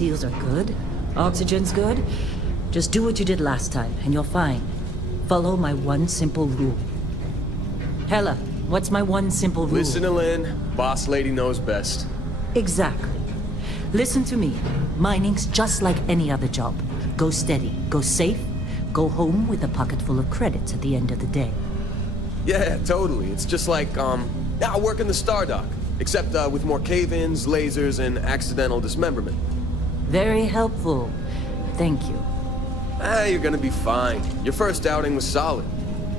seals are good. Oxygen's good. Just do what you did last time, and you're fine. Follow my one simple rule. Hella, what's my one simple rule? Listen to Lynn. Boss lady knows best. Exactly. Listen to me. Mining's just like any other job. Go steady, go safe, go home with a pocket full of credits at the end of the day. Yeah, totally. It's just like, now working the Star Dock. Except, with more cave-ins, lasers, and accidental dismemberment. Very helpful. Thank you. You're gonna be fine. Your first outing was solid.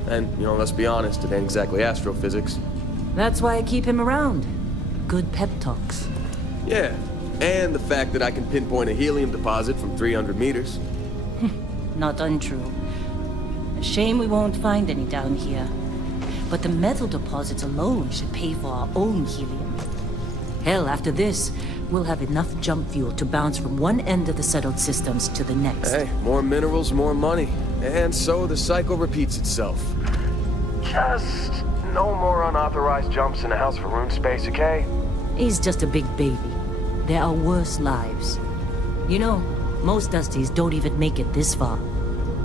And, let's be honest, it ain't exactly astrophysics. That's why I keep him around. Good pep talks. Yeah, and the fact that I can pinpoint a helium deposit from 300 meters. Not untrue. A shame we won't find any down here. But the metal deposits alone should pay for our own helium. Hell, after this, we'll have enough jump fuel to bounce from one end of the settled systems to the next. Hey, more minerals, more money. And so the cycle repeats itself. Just no more unauthorized jumps in the house for rune space, okay? He's just a big baby. There are worse lives. You know, most Dusties don't even make it this far.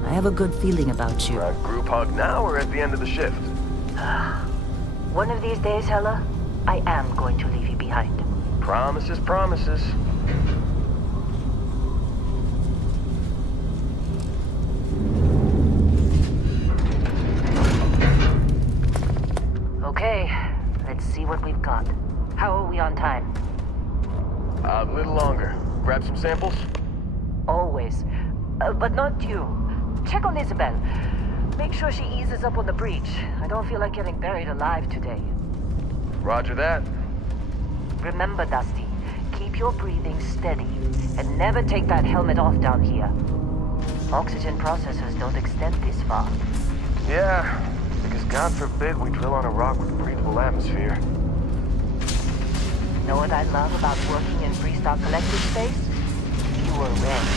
I have a good feeling about you. Group hug now or at the end of the shift? One of these days, Hella, I am going to leave you behind. Promises, promises. Okay, let's see what we've got. How are we on time? A little longer. Grab some samples? Always. But not you. Check on Isabel. Make sure she eases up on the breach. I don't feel like getting buried alive today. Roger that. Remember, Dusty, keep your breathing steady and never take that helmet off down here. Oxygen processors don't extend this far. Yeah, because God forbid we drill on a rock with a breathable atmosphere. Know what I love about working in Freestar Collective space? You were ready.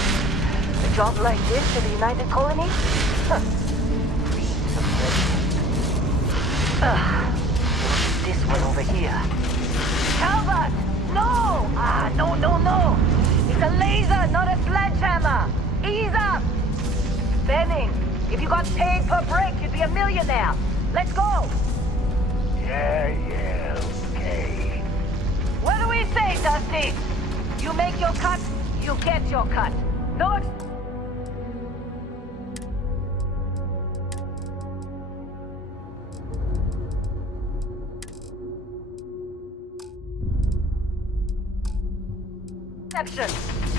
A job like this in the United Colonies? Huh. Dreams of readiness. This one over here. Calvert! No! No! It's a laser, not a sledgehammer! Ease up! Benning, if you got paid per break, you'd be a millionaire. Let's go! Yeah, okay. What do we say, Dusty? You make your cut, you get your cut. No exception.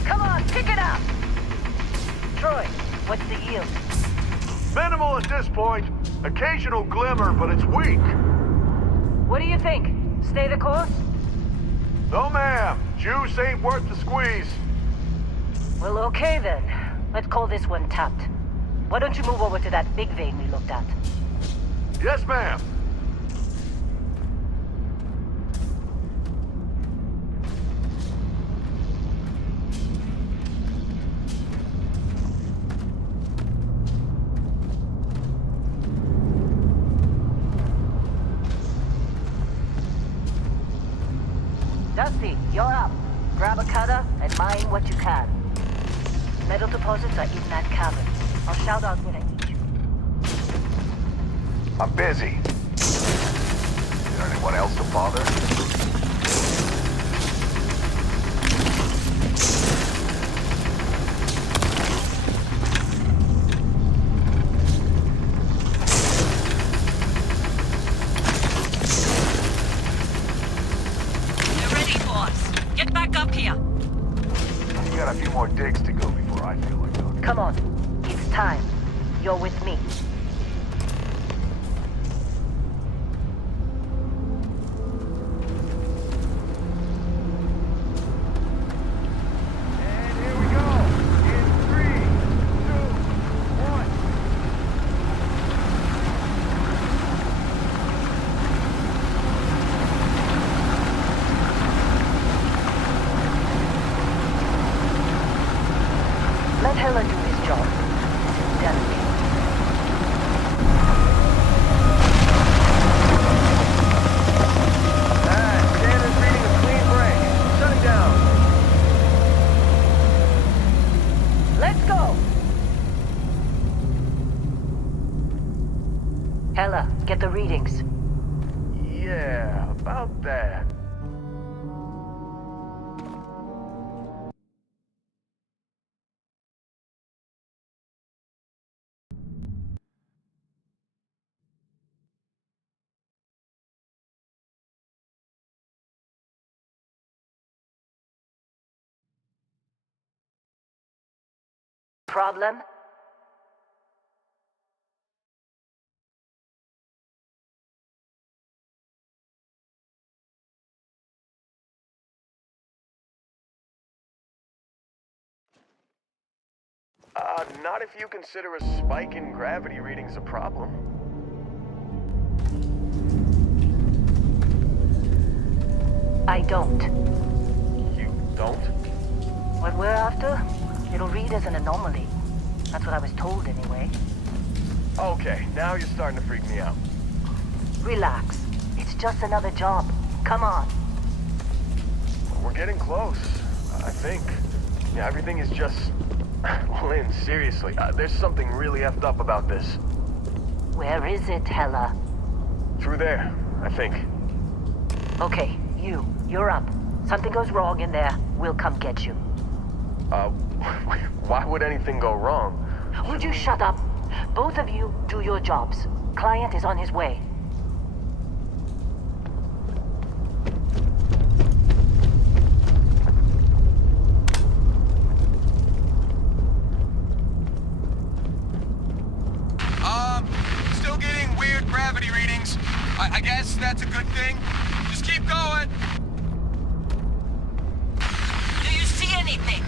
Come on, pick it up! Troy, what's the yield? Minimal at this point. Occasional glimmer, but it's weak. What do you think? Stay the course? No, ma'am. Juice ain't worth the squeeze. Well, okay then. Let's call this one tapped. Why don't you move over to that big vein we looked at? Yes, ma'am. Dusty, you're up. Grab a cutter and mine what you can. Metal deposits are in that cavern. I'll shout out when I need you. I'm busy. Is there anyone else to bother? Get back up here! You got a few more digs to go before I feel like talking. Come on. It's time. You're with me. And here we go. In 3, 2, 1. Let Hella do his job. Delegate. about that? Problem? Not if you consider a spike in gravity readings a problem. I don't. You don't? What we're after, it'll read as an anomaly. That's what I was told anyway. Okay, now you're starting to freak me out. Relax. It's just another job. Come on. We're getting close, I think. Yeah, everything is just... Lynn, seriously, there's something really effed up about this. Where is it, Hella? Through there, I think. Okay, you're up. Something goes wrong in there, we'll come get you. Why would anything go wrong? Would you shut up? Both of you do your jobs. Client is on his way. Still getting weird gravity readings. I guess that's a good thing. Just keep going. Do you see anything?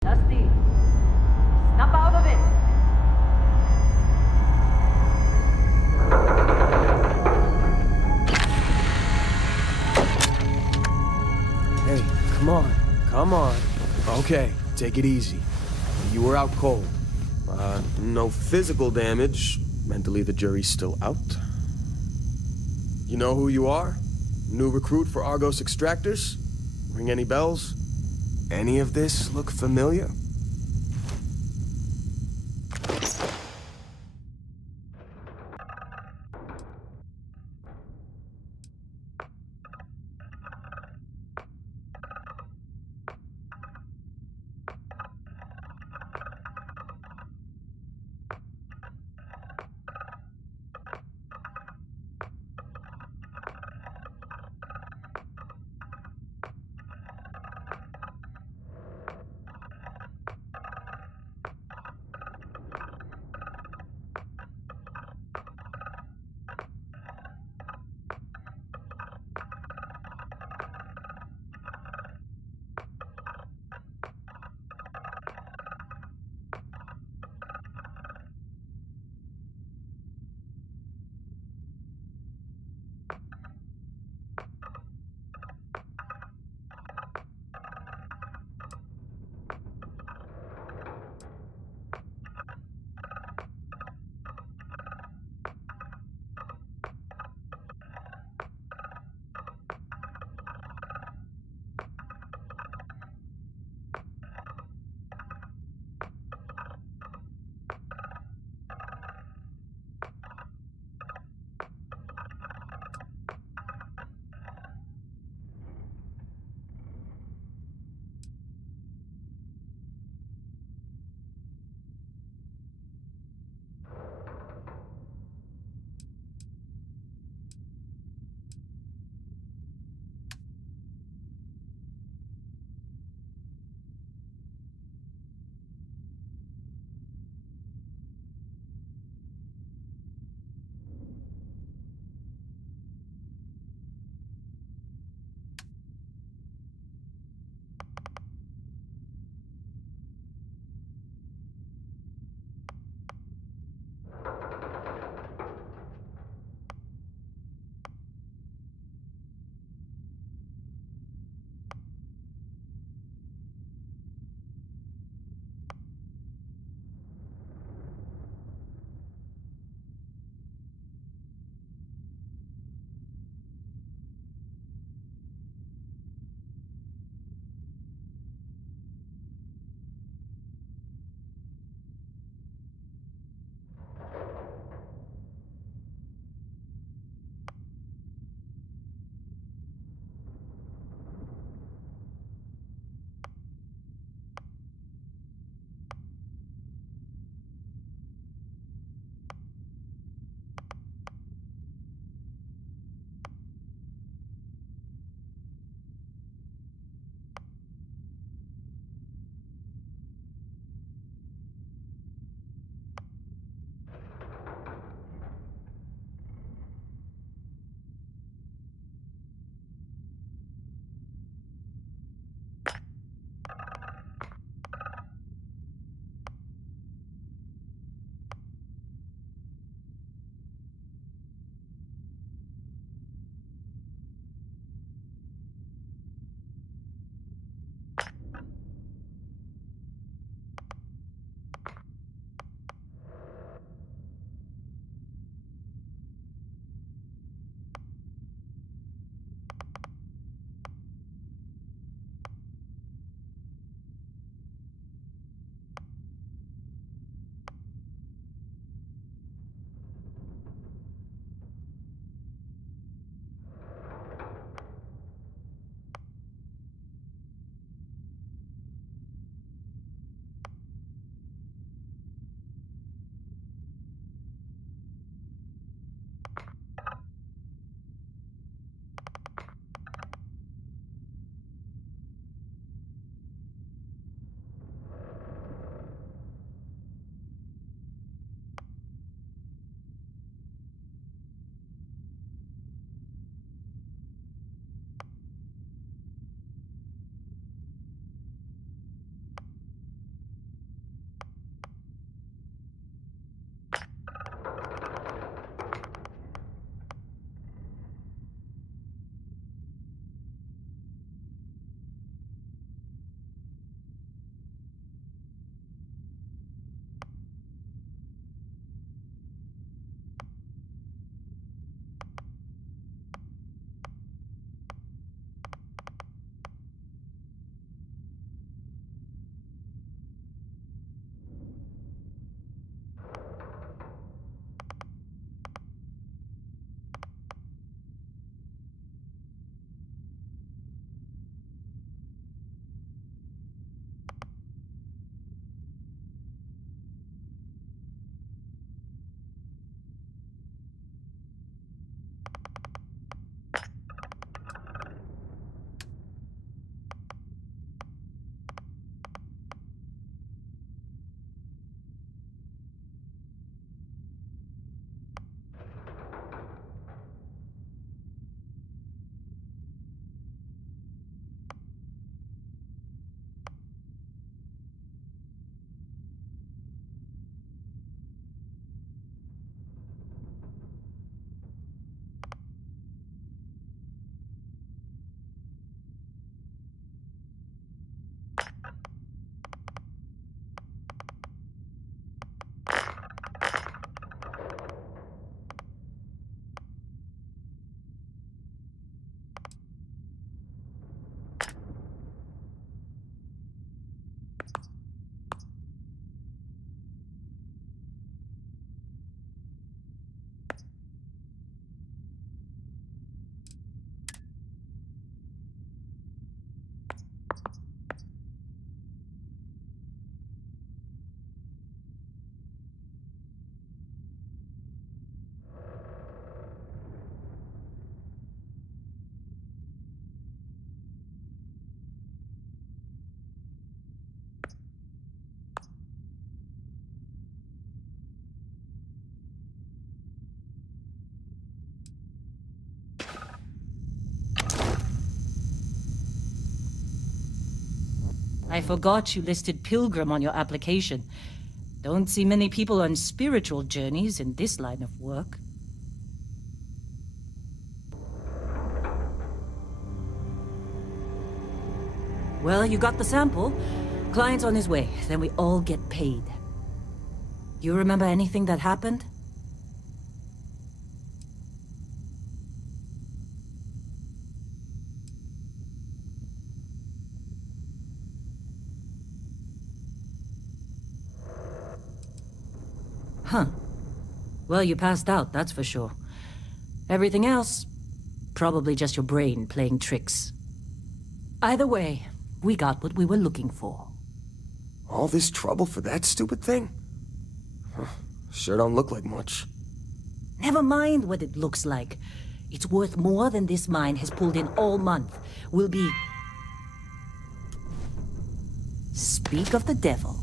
Dusty, snap out of it! Hey, come on. Come on. Okay, take it easy. You were out cold. No physical damage. Mentally, the jury's still out. You know who you are? New recruit for Argos Extractors? Ring any bells? Any of this look familiar? I forgot you listed pilgrim on your application. Don't see many people on spiritual journeys in this line of work. Well, you got the sample. Client's on his way, then we all get paid. You remember anything that happened? Huh. Well, you passed out, that's for sure. Everything else, probably just your brain playing tricks. Either way, we got what we were looking for. All this trouble for that stupid thing? Huh. Sure don't look like much. Never mind what it looks like. It's worth more than this mine has pulled in all month. We'll be... Speak of the devil.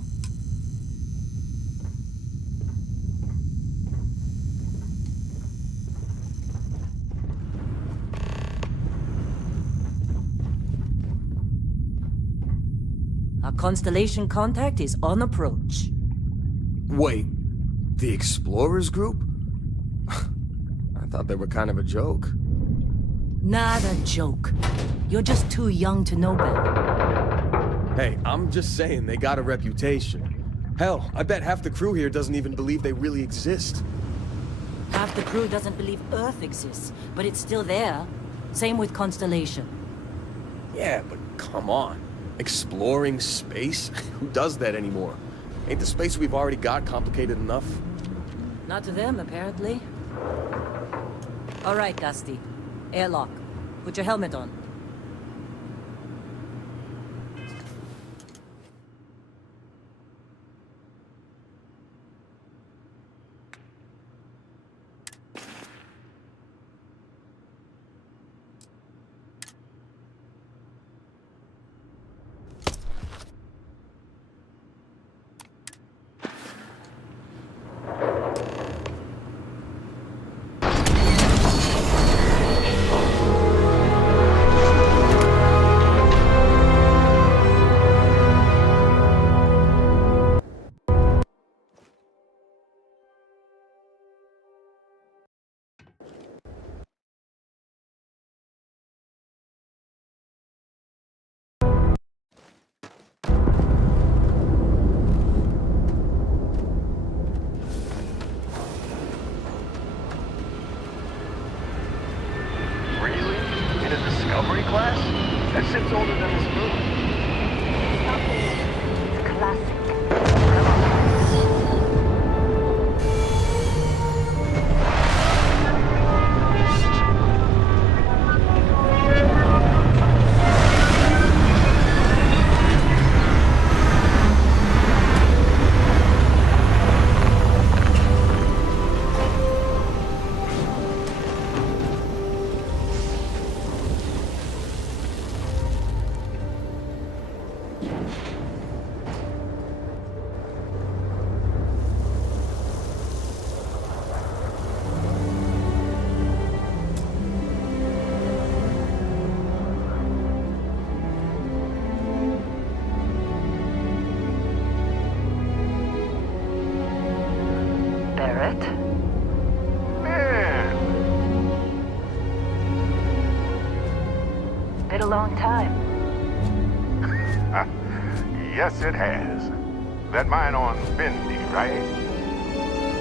Our constellation contact is on approach. Wait, the Explorers group? I thought they were kind of a joke. Not a joke. You're just too young to know better. Hey, I'm just saying they got a reputation. Hell, I bet half the crew here doesn't even believe they really exist. Half the crew doesn't believe Earth exists, but it's still there. Same with Constellation. Yeah, but come on. Exploring space? Who does that anymore? Ain't the space we've already got complicated enough? Not to them, apparently. All right, Dusty. Airlock. Put your helmet on. Really? In a Discovery class? That ship's older than this room. It's classic. Barrett? Man, Been a long time. yes it has. That mine on Bendy, right?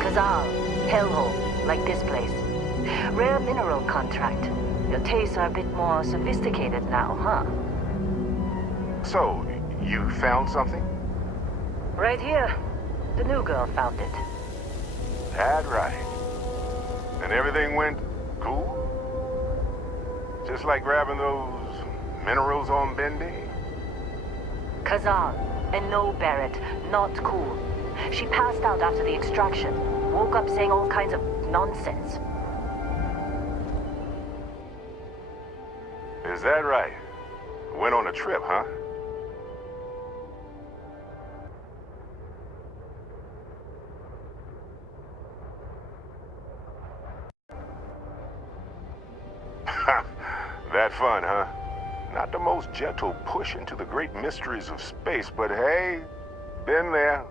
Kazal, hellhole, like this place. Rare mineral contract. Your tastes are a bit more sophisticated now, huh? So, you found something? Right here. The new girl found it. That right. And everything went cool? Just like grabbing those minerals on Bendy? Kazal, and no Barrett, not cool. She passed out after the extraction. Woke up saying all kinds of nonsense. Is that right? Went on a trip, huh? That fun, huh? Not the most gentle push into the great mysteries of space, but hey, been there.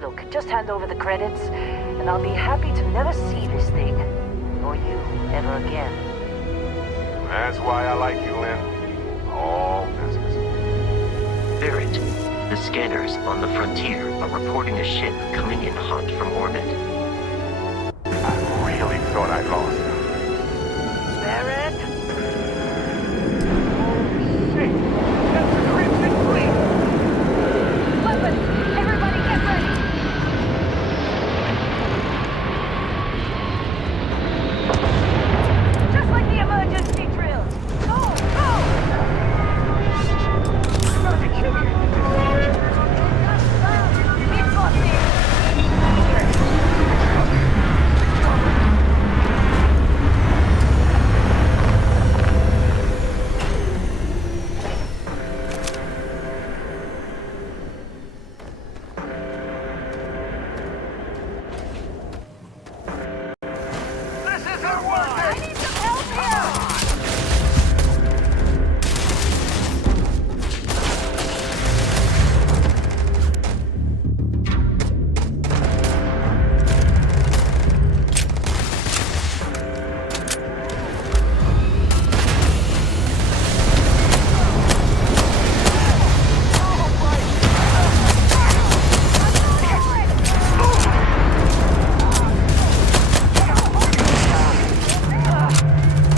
Look, just hand over the credits, and I'll be happy to never see this thing, or you, ever again. That's why I like you, Lynn. All business. Barrett, the scanners on the frontier are reporting a ship coming in hot from orbit. I really thought I lost him. Barrett? Oh, shit! That's the Crimson Fleet! Weapons! Everybody get ready! Just like the emergency drill! Go! Go! We're gonna be killing it! We've got this! This isn't working! I need some help here!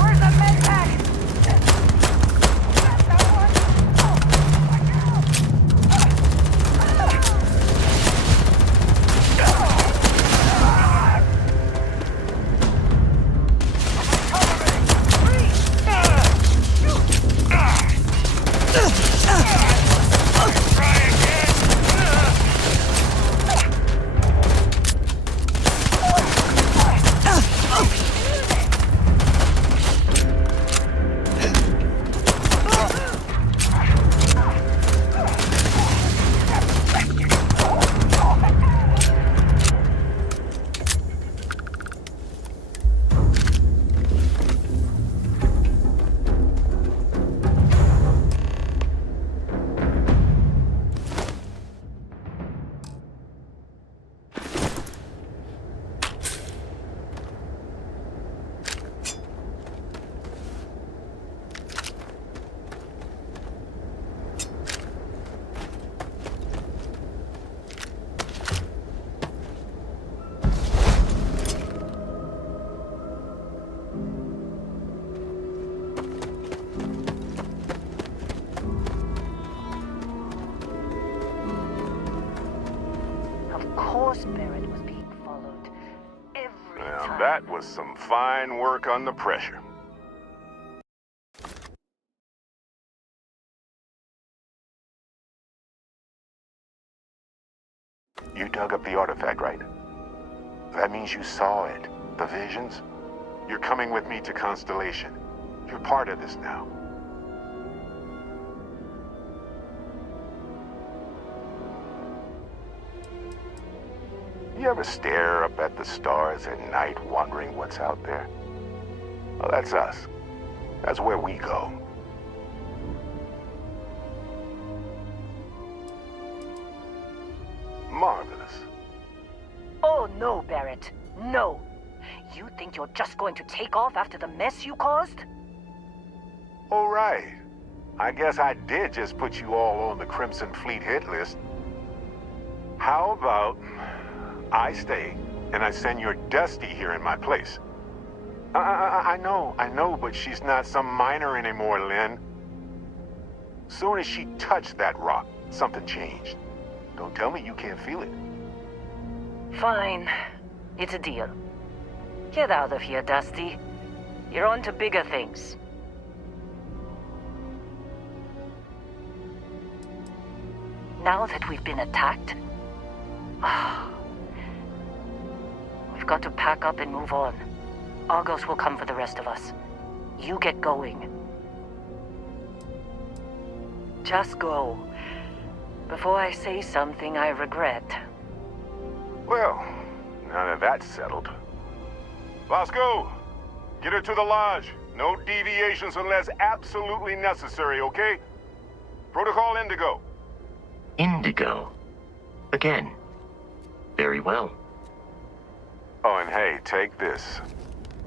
Where's the med pack? Got that one? Of course Barrett was being followed. Every Now, time. that was some fine work under pressure. You dug up the artifact, right? That means you saw it. The visions? You're coming with me to Constellation. You're part of this now. You ever stare up at the stars at night wondering what's out there? Well, that's us. That's where we go. Marvelous. Oh no, Barrett. No. You think you're just going to take off after the mess you caused? All right. I guess I did just put you all on the Crimson Fleet hit list. How about I stay and I send your Dusty here in my place? I know, but she's not some miner anymore, Lynn. Soon as she touched that rock, something changed. Don't tell me you can't feel it. Fine. It's a deal. Get out of here, Dusty. You're on to bigger things. Now that we've been attacked, we've got to pack up and move on. Argos will come for the rest of us. You get going. Just go. Before I say something I regret. Well, now that that's settled. Bosco, get her to the lodge. No deviations unless absolutely necessary, okay? Protocol Indigo. Indigo. Again. Very well. Oh, and hey, take this.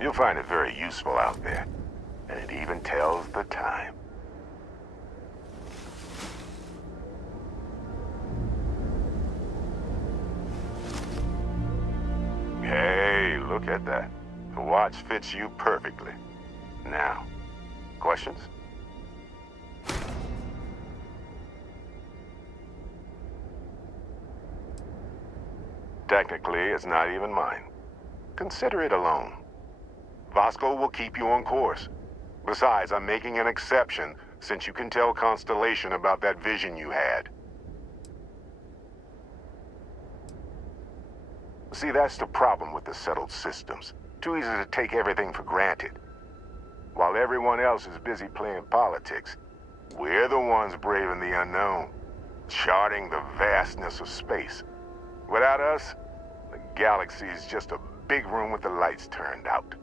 You'll find it very useful out there. And it even tells the time. Hey, look at that. The watch fits you perfectly. Now, questions? Technically, it's not even mine. Consider it a loan. Vasco will keep you on course. Besides, I'm making an exception since you can tell Constellation about that vision you had. See, that's the problem with the settled systems. Too easy to take everything for granted. While everyone else is busy playing politics, we're the ones braving the unknown, charting the vastness of space. Without us, the galaxy is just a big room with the lights turned out.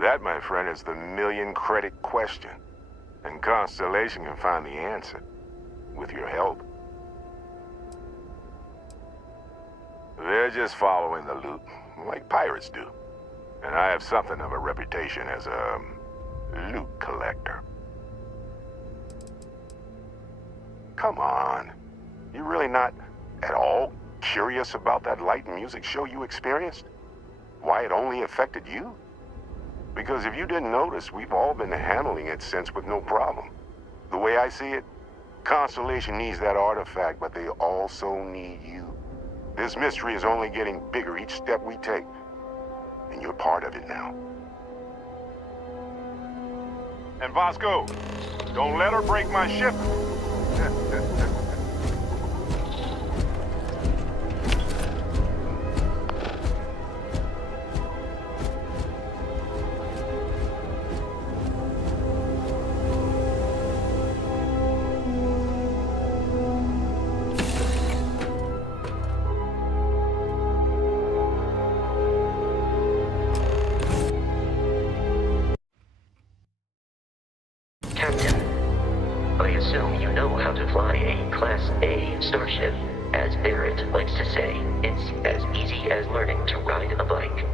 That, my friend, is the million-credit question. And Constellation can find the answer, with your help. They're just following the loot, like pirates do. And I have something of a reputation as a loot collector. Come on. You really not at all curious about that light and music show you experienced? Why it only affected you? Because if you didn't notice, we've all been handling it since with no problem. The way I see it, Constellation needs that artifact, but they also need you. This mystery is only getting bigger each step we take, and you're part of it now. And Vasco, don't let her break my ship. Captain, I assume you know how to fly a Class A starship. As Barrett likes to say, it's as easy as learning to ride a bike.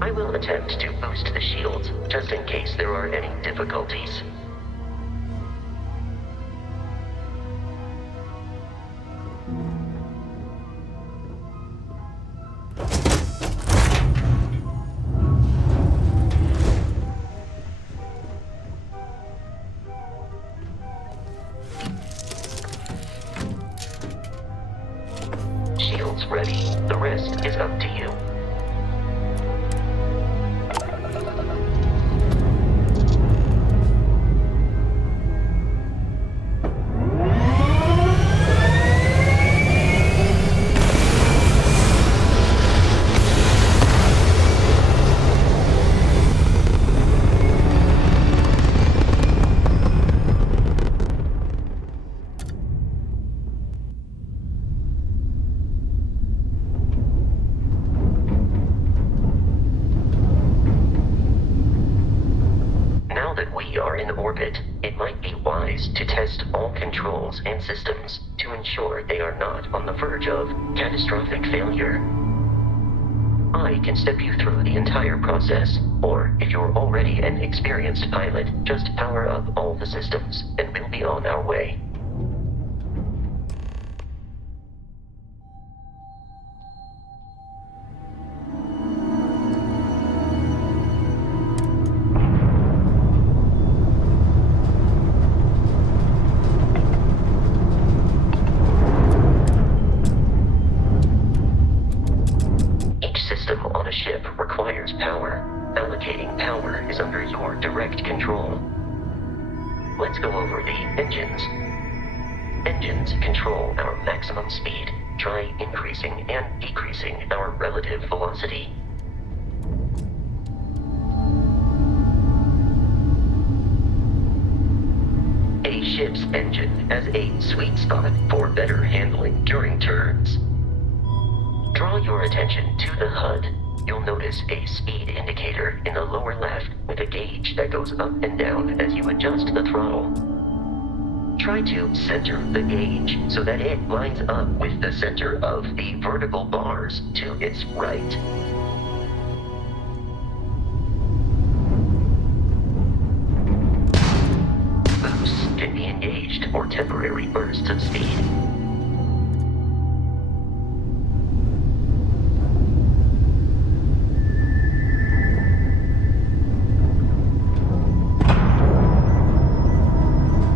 I will attempt to boost the shields, just in case there are any difficulties. Shields ready. The rest is up to you. Now that we are in orbit, it might be wise to test all controls and systems to ensure they are not on the verge of catastrophic failure. I can step you through the entire process, or if you're already an experienced pilot, just power up all the systems, and we'll be on our way. On a ship requires power. Allocating power is under your direct control. Let's go over the engines. Engines control our maximum speed. Try increasing and decreasing our relative velocity. A ship's engine has a sweet spot for better handling during turns. Draw your attention to the HUD. You'll notice a speed indicator in the lower left with a gauge that goes up and down as you adjust the throttle. Try to center the gauge so that it lines up with the center of the vertical bars to its right. Boosts can be engaged for temporary bursts of speed.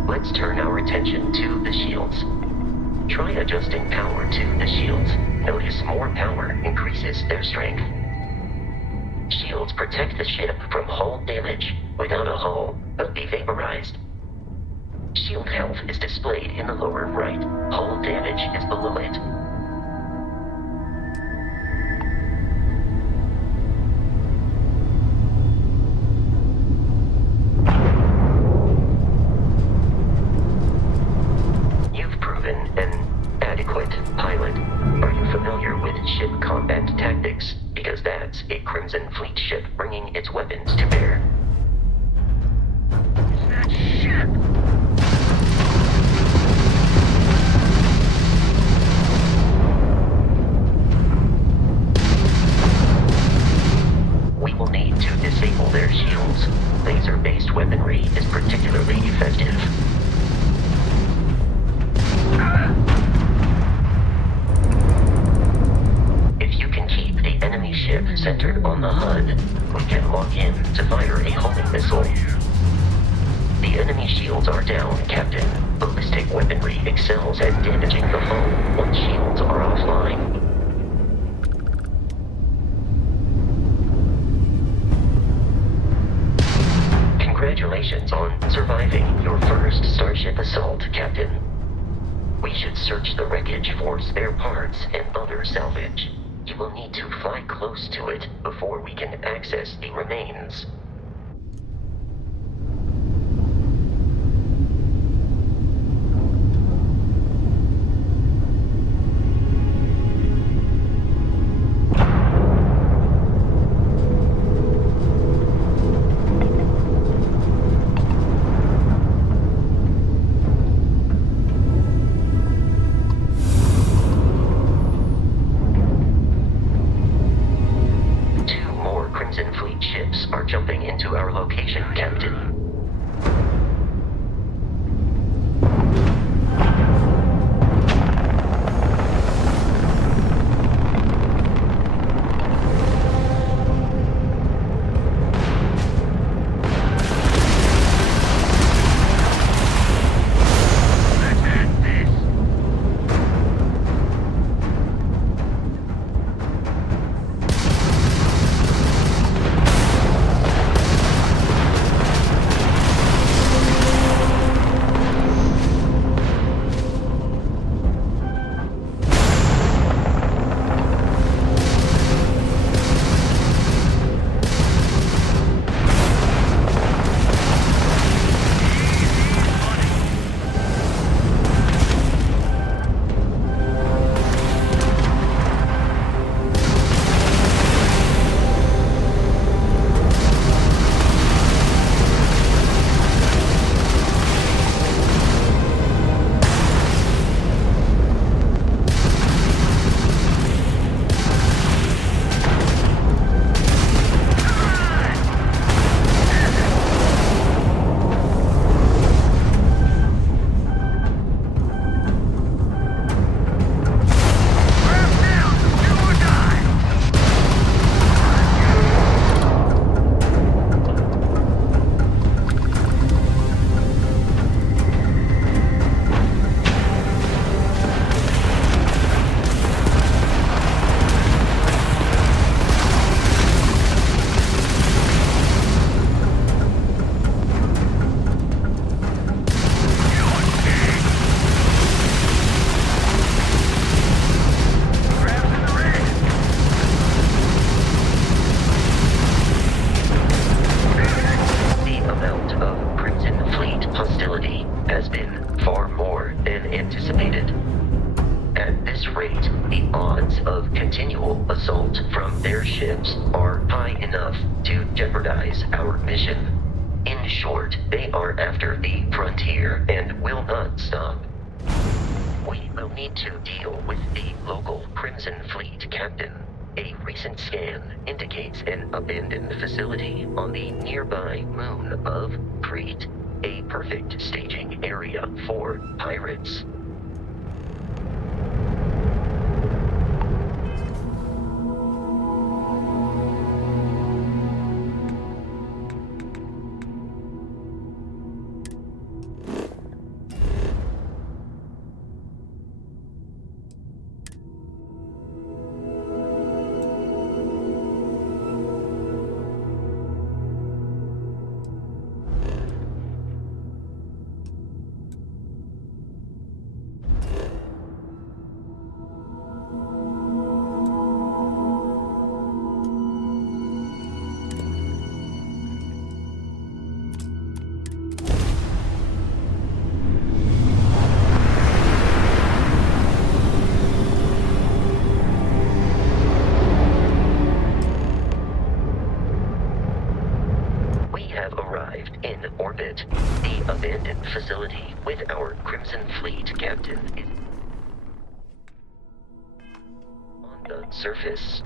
Let's turn our attention to the shields. Try adjusting power to the shields. Notice more power increases their strength. Shields protect the ship from hull damage. Without a hull, they'll be vaporized. Shield health is displayed in the lower right. Hull damage is below it. You've proven an adequate pilot. Are you familiar with ship combat tactics? Because that's a Crimson Fleet ship bringing its weapons to bear. That ship! We will need to disable their shields. Laser-based weaponry is particularly effective. If you can keep the enemy ship centered on the HUD, we can lock in to fire a homing missile. The enemy shields are down, Captain. Ballistic weaponry excels at damaging the hull once shields are offline. Congratulations on surviving your first Starship assault, Captain. We should search the wreckage for spare parts and other salvage. You will need to fly close to it before we can access the remains. Crimson Fleet ships are jumping into our location, Captain. is our mission. In short, they are after the frontier and will not stop. We will need to deal with the local Crimson Fleet captain. A recent scan indicates an abandoned facility on the nearby moon of Crete, a perfect staging area for pirates. The abandoned facility with our Crimson Fleet captain is on the surface.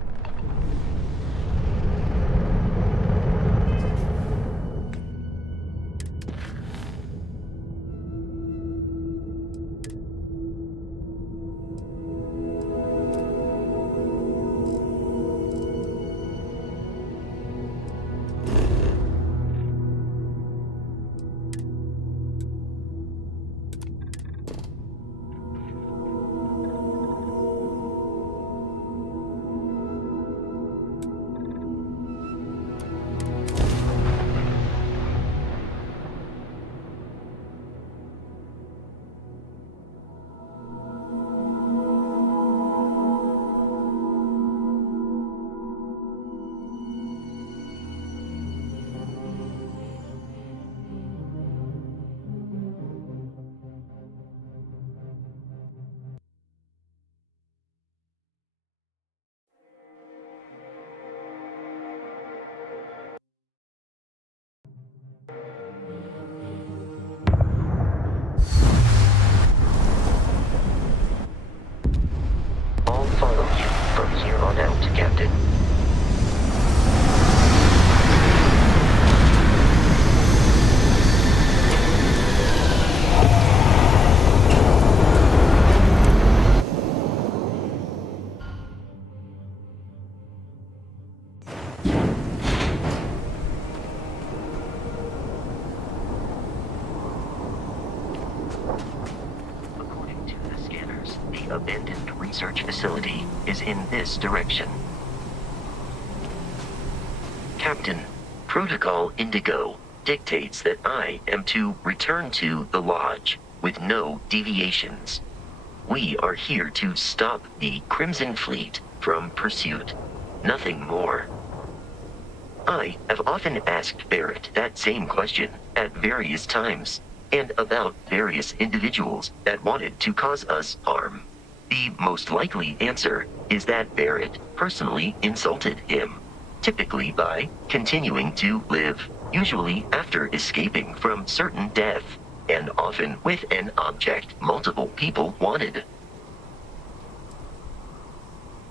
I'll follow you from here on out, Captain. According to the scanners, the abandoned research facility is in this direction. Captain, Protocol Indigo dictates that I am to return to the Lodge with no deviations. We are here to stop the Crimson Fleet from pursuit. Nothing more. I have often asked Barrett that same question at various times, and about various individuals that wanted to cause us harm. The most likely answer is that Barrett personally insulted him, typically by continuing to live, usually after escaping from certain death, and often with an object multiple people wanted.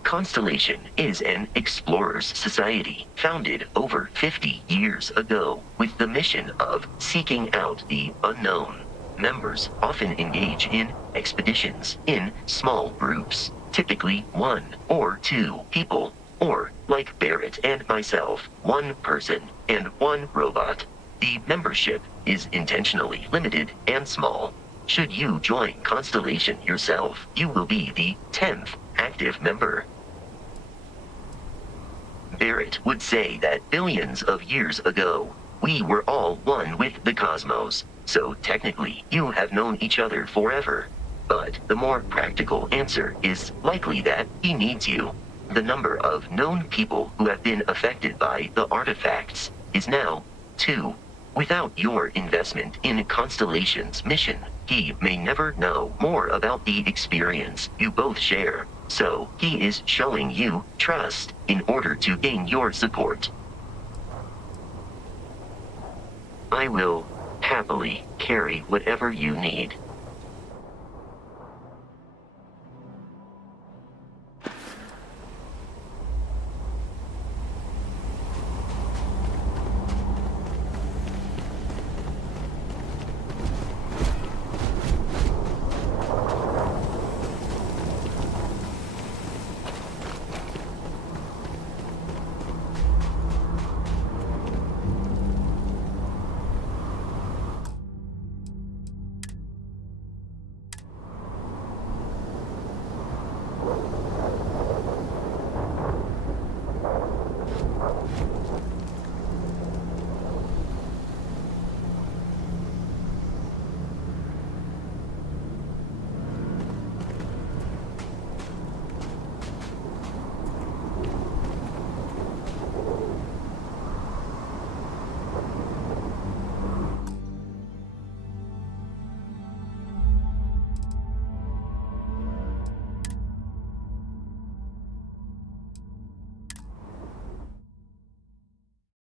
Constellation is an explorers society founded over 50 years ago with the mission of seeking out the unknown. Members often engage in expeditions in small groups, typically 1 or 2 people, or, like Barrett and myself, 1 person and 1 robot. The membership is intentionally limited and small. Should you join Constellation yourself, you will be the 10th active member. Barrett would say that billions of years ago, we were all one with the cosmos, so technically you have known each other forever. But the more practical answer is likely that he needs you. The number of known people who have been affected by the artifacts is now 2. Without your investment in Constellation's mission, he may never know more about the experience you both share. So, he is showing you trust in order to gain your support. I will happily carry whatever you need.